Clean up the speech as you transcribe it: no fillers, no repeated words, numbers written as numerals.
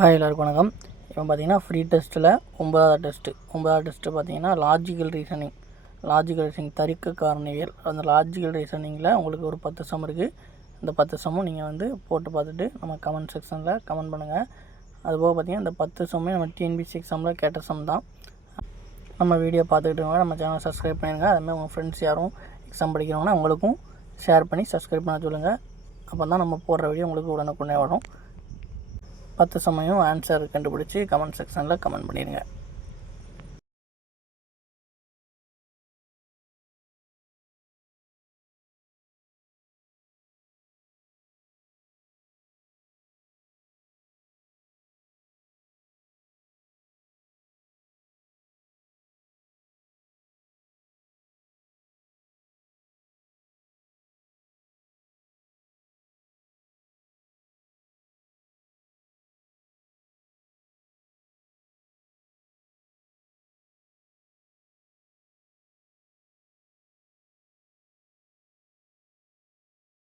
Hi எல்லாருக்கும் வணக்கம். இப்போ பார்த்தீங்கன்னா ஃப்ரீ டெஸ்ட்டில் 9வது டெஸ்ட்டு பார்த்தீங்கன்னா லாஜிக்கல் ரீசனிங் தர்க்க காரணிவியல். அந்த லாஜிக்கல் ரீசனிங்கில் உங்களுக்கு ஒரு 10 சம் இருக்குது. இந்த 10 சம்மும் நீங்கள் வந்து போட்டு பார்த்துட்டு நம்ம கமெண்ட் செக்ஷனில் கமெண்ட் பண்ணுங்கள். அதுபோக பார்த்தீங்கன்னா இந்த 10 சம்மே நம்ம டிஎன்பிஎஸ்சி எக்ஸாமில் கேட்ட சம் தான். நம்ம வீடியோ பார்த்துக்கிட்டு நம்ம சேனலை சப்ஸ்கிரைப் பண்ணிடுங்க. அதுமாதிரி உங்கள் ஃப்ரெண்ட்ஸ் யாரும் எக்ஸாம் படிக்கிறவங்கன்னா உங்களுக்கும் ஷேர் பண்ணி சப்ஸ்கிரைப் பண்ண சொல்லுங்கள். அப்போ தான் நம்ம போடுற வீடியோ உங்களுக்கு உடனுக்குடனே வரும். 10 சமயம் ஆன்சர் கண்டுபிடிச்சி கமெண்ட் செக்ஷனில் கமெண்ட் பண்ணிடுங்க.